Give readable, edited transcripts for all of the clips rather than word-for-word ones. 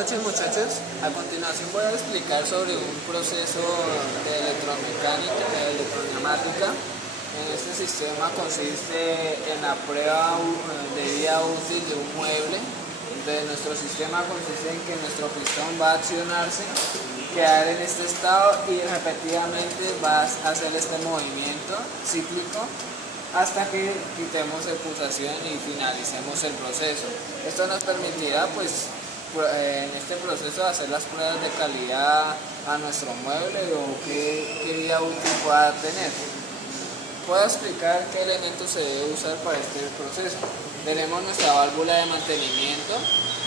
noches muchachos, a continuación voy a explicar sobre un proceso de electromecánica, de electroniemática. En este sistema consiste en la prueba de vida útil de un mueble. Entonces nuestro sistema consiste en que nuestro pistón va a accionarse, quedar en este estado y repetidamente va a hacer este movimiento cíclico hasta que quitemos el pulsación y finalicemos el proceso. Esto nos permitirá pues en este proceso hacer las pruebas de calidad a nuestro mueble o qué vida útil pueda tener. Puedo explicar qué elementos se debe usar para este proceso. Tenemos nuestra válvula de mantenimiento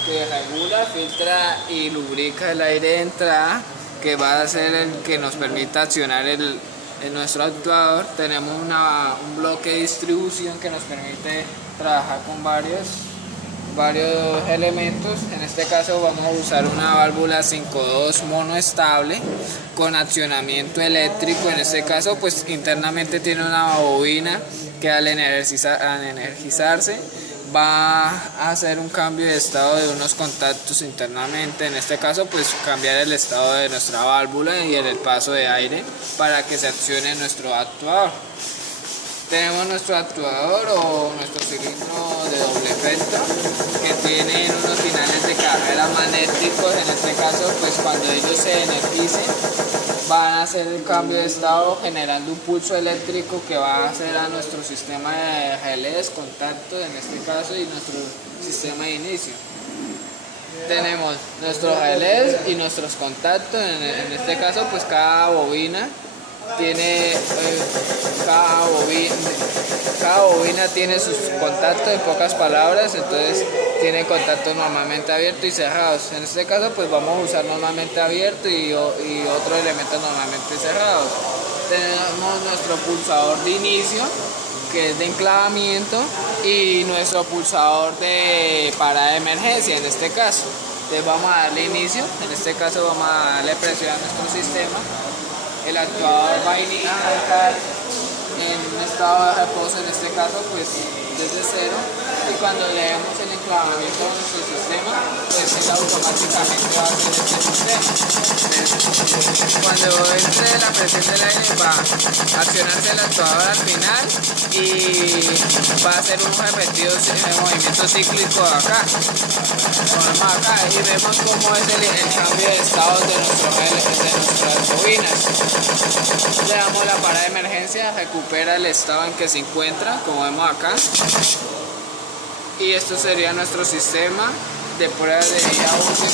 que regula, filtra y lubrica el aire de entrada, que va a ser el que nos permita accionar nuestro actuador. Tenemos un bloque de distribución que nos permite trabajar con varios elementos. En este caso vamos a usar una válvula 5.2 monoestable con accionamiento eléctrico. En este caso pues internamente tiene una bobina que al energizarse va a hacer un cambio de estado de unos contactos internamente. En este caso pues cambiar el estado de nuestra válvula y el paso de aire para que se accione nuestro actuador. Tenemos nuestro actuador o nuestro cilindro de doble efecto que tienen unos finales de carrera magnéticos. En este caso pues cuando ellos se energicen van a hacer el cambio de estado generando un pulso eléctrico que va a hacer a nuestro sistema de relés, contactos en este caso, y nuestro sistema de inicio. Tenemos nuestros relés y nuestros contactos. En este caso pues cada bobina tiene cada bobina tiene sus contactos, en pocas palabras. Entonces tiene contactos normalmente abiertos y cerrados. En este caso pues vamos a usar normalmente abierto y otros elementos normalmente cerrados. Tenemos nuestro pulsador de inicio que es de enclavamiento y nuestro pulsador de parada de emergencia en este caso. Entonces vamos a darle inicio. En este caso vamos a darle presión a nuestro sistema. El actuador va a arrancar en un estado de reposo, en este caso pues desde cero, y cuando le demos el enclavamiento a nuestro sistema pues él automáticamente va a hacer este sistema. Cuando entre la presión del aire va a accionarse el actuador al final y va a hacer un repetido movimiento cíclico acá. Ponemos acá y vemos cómo es el cambio de estado de nuestras bobinas. Le damos la parada de emergencia, recupera el estado en que se encuentra, como vemos acá. Y esto sería nuestro sistema de prueba de vida útil.